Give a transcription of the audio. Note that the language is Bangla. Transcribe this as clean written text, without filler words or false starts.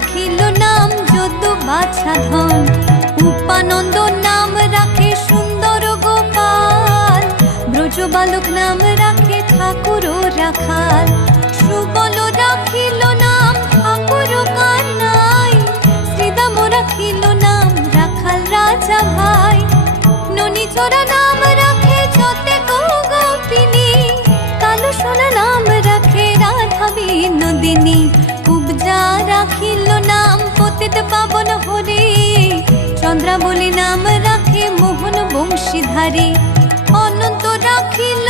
রাখিল নাম যদু বাছা ধন। উপানন্দ নাম রাখে সুন্দর গোপাল, ব্রজ বালক নাম রাখে ঠাকুর রাখাল। সুবল রাখিল নাম ঠাকুর কানাই, শ্রীদাম রাখিল নাম রাখাল রাজা ভাই। ননীচরা নাম রাখে যতে গোপিনী, কালো সোনা নাম রাখে রাধা বিনোদিনী। কুবজা রাখিল নাম পতিত পাবন হরি, চন্দ্রাবলী নাম রাখে মোহন বংশীধারী। অনন্ত রাখিল